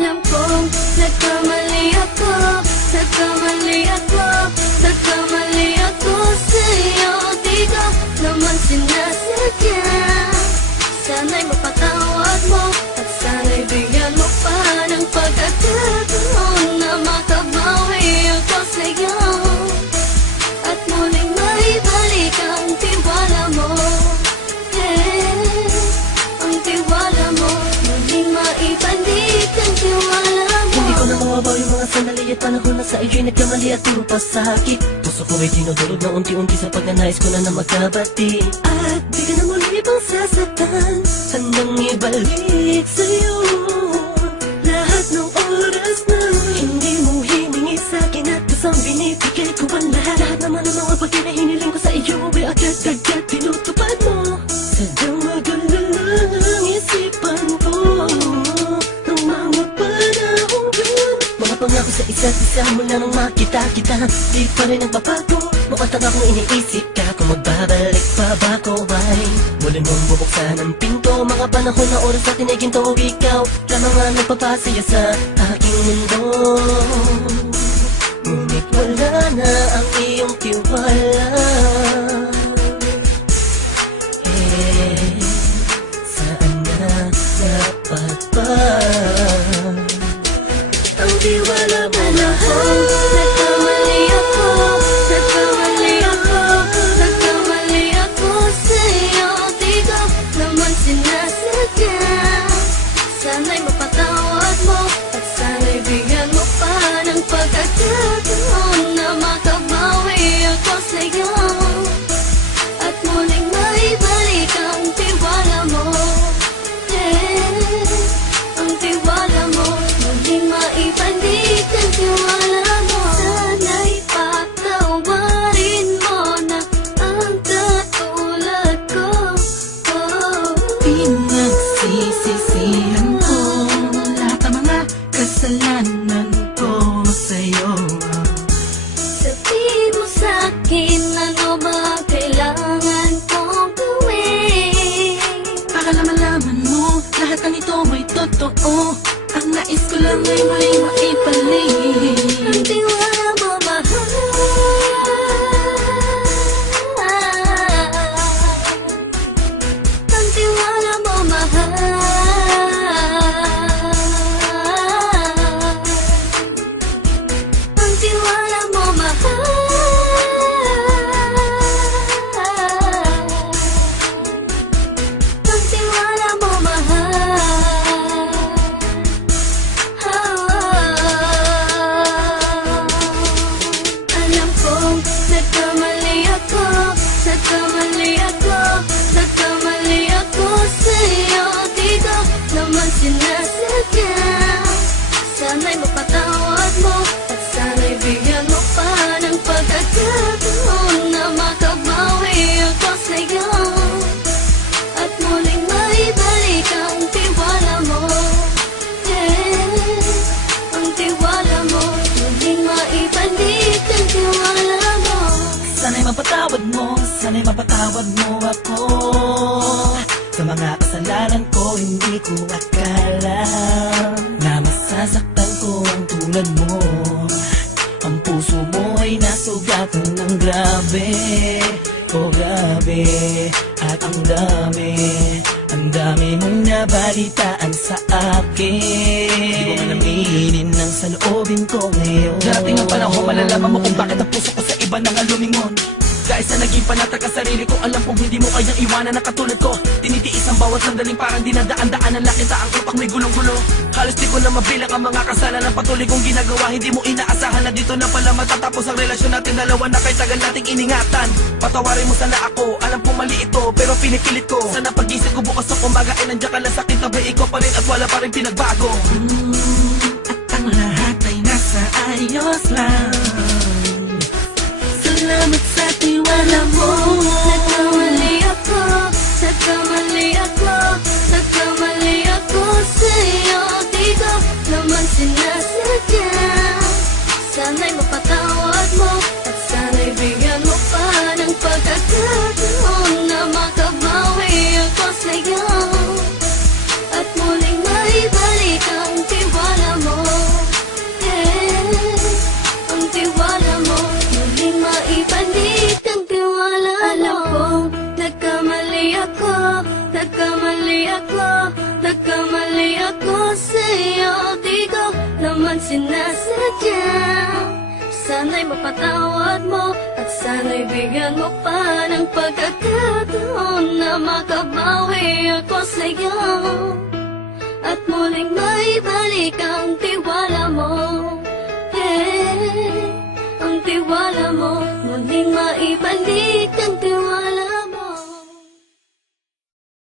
Alam kong nagkamali ako, nagkamali ako, nagkamali ako sa'yo. Di ko naman sinasadya. Sana'y mapatawad mo at sana'y bigyan mo pa ng pagkakataon na makabawi ako sa'yo at muling maibalik ang tiwala mo. Ang tiwala mo, muling maibalik ang tiwala mo. Hindi ko na mawabaw yung mga sandali at panahon na sa iyo'y nagkamali at puro pasakit. Puso ko ay dinudulog na unti-unti sa pagnanais ko na magkabati. At di ka na muli pang sasaktan, handang ibalik sa'yo lahat ng oras na hindi mo hiningi sa'kin at kusang binibigay ko ang lahat. Lahat naman ng mga bagay na hiniling ko sa iyo ay agad-agad tinutupad mo. Sadyang magulo lang ang isipan ko ng mga panahon yun. Mga pangako sa isa't isa mula nung makita kita, di pa rin nagbabago. Mapatang akong iniisip ka kung magbabalik pa ba ko ay muli mong bubuksan ang pinto. Mga panahon na oras natin ay ginto. Ikaw lamang ang nagpapasaya sa aking mundo. Ngunit wala na ang iyong tiwala. Saan na dapat ba ang tiwala mo? Nagkamali ako, nagkamali ako, nagkamali ako sa'yo. Di ko naman sinasadya. Sana'y mapatawad mo at sana'y bigyan mo pa ng pagkakataon na makabawi ako sa'yo at muling maibalik ang tiwala mo. Ang tiwala mo, muling maibalik ang tiwala mo. Sana'y patawarin mo na ang katulad ko. Pinagsisisihan ko lahat ng mga kasalanan ko sa'yo. Sabihin mo sa'kin ano ba kailangan kong gawin Para malaman mo lahat ng ito ay totoo. Ang nais ko lang ay muli maibalik ang tiwala mo, mahal. Ang tiwala mo, mahal. Ang tiwala mo, mahal. Ang tiwala mo, mahal. Alam kong nagkamali ako, nagkamali ako, nagkamali ako sa'yo. Di ko naman sinasadya. Sana'y mapatawad mo at sana'y bigyan mo pa ng pagkakataon na makabawi ako sa'yo at muling maibalik ang tiwala mo. Ang tiwala mo, muling maibalik ang tiwala mo. Sana'y mapatawad mo, sana'y mapatawad mo ako sa mga kasalanan ko. Hindi ko akala na masasaktan ko ang tulad mo. Ang puso mo ay nasugatan ng grabe. Oh grabe, at ang dami mong nabalitaan sa akin. Di ko man aminin ang saloobin ko ngayon. Darating ang panahon, malalaman mo kung bakit ang puso ko sa iba nang alumingon. Dahil sa naging panatag ang sarili ko, alam kong hindi mo kayang iwanan na katulad ko. Tinitiis ang bawat sandaling parang dinadaan-daan ang lakita ang utak may gulong-gulo. Halos di ko na mabilang ang mga kasalanan patuloy kong ginagawa. Hindi mo inaasahan na dito na pala matatapos ang relasyon natin dalawa na kahit tagal nating iningatan. Patawarin mo sana ako, alam kong mali ito pero pinipilit ko. Sana pag-isip ko bukas sa kumbaga ay nandiyan ka lang sa akin, tabi ikaw pa rin at wala pa rin pinagbago. At ang lahat ay nasa ayos lang. Salamat sa tiwala mo. Nagkamali ako, nagkamali ako, nagkamali ako sa'yo. Di ko naman sinasadya. Sana'y mapatawad mo at sana'y bigyan mo pa ng pagkakataon na makabawi ako sa'yo at muling maibalik ang tiwala sinasadya. Sana'y mapatawad mo at sana'y bigyan mo pa ng pagkakataon na makabawi ako sa'yo at muling maibalik ang tiwala mo. Hey, ang tiwala mo, muling maibalik ang tiwala